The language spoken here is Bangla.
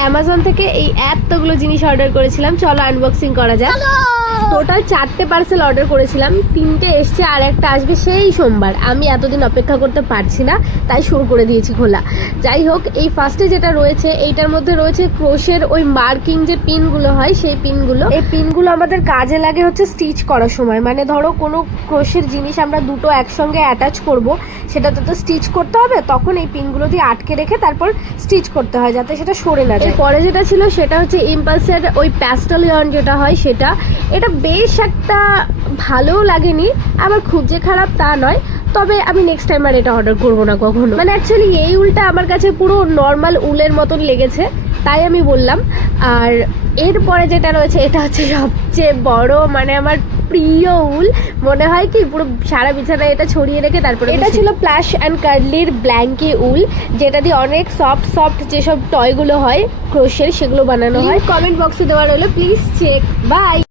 অ্যামাজন থেকে এই এতগুলো জিনিস অর্ডার করেছিলাম। চলো আনবক্সিং করা যাক। টোটাল 4টে পার্সেল অর্ডার করেছিলাম, 3টে এসছে আর একটা আসবে সেই সোমবার। আমি এতদিন অপেক্ষা করতে পারছি না, তাই শুরু করে দিয়েছি খোলা। যাই হোক, এই ফার্স্টে যেটা রয়েছে এইটার মধ্যে রয়েছে ক্রোশের ওই মার্কিং যে পিনগুলো হয় সেই পিনগুলো। এই পিনগুলো আমাদের কাজে লাগে হচ্ছে স্টিচ করার সময়, মানে ধরো কোনো ক্রোশের জিনিস আমরা দুটো একসঙ্গে অ্যাটাচ করব, সেটাতে তো স্টিচ করতে হবে, তখন এই পিনগুলো দিয়ে আটকে রেখে তারপর স্টিচ করতে হয় যাতে সেটা সরে না যায়। পরে যেটা ছিল সেটা হচ্ছে ইম্পালসের ওই প্যাস্টেল ইয়ার্ন যেটা হয় সেটা। এটা বেশ একটা ভালোও লাগেনি, আবার খুব যে খারাপ তা নয়, তবে আমি নেক্সট টাইম আর এটা অর্ডার করবো না কখনো। মানে অ্যাকচুয়ালি এই উলটা আমার কাছে পুরো নর্মাল উলের মতন লেগেছে, তাই আমি বললাম। আর এরপরে যেটা রয়েছে এটা হচ্ছে সবচেয়ে বড়, মানে আমার প্রিয় উল। মনে হয় কি পুরো সারা বিছানায় এটা ছড়িয়ে রেখে তারপরে এটা ছিল প্লাশ অ্যান্ড কার্লির ব্ল্যাঙ্কি উল, যেটা দিয়ে অনেক সফট সফট যেসব টয়গুলো হয় ক্রোশের সেগুলো বানানো হয়। কমেন্ট বক্সে দেওয়া রইলো, প্লিজ চেক। বাই।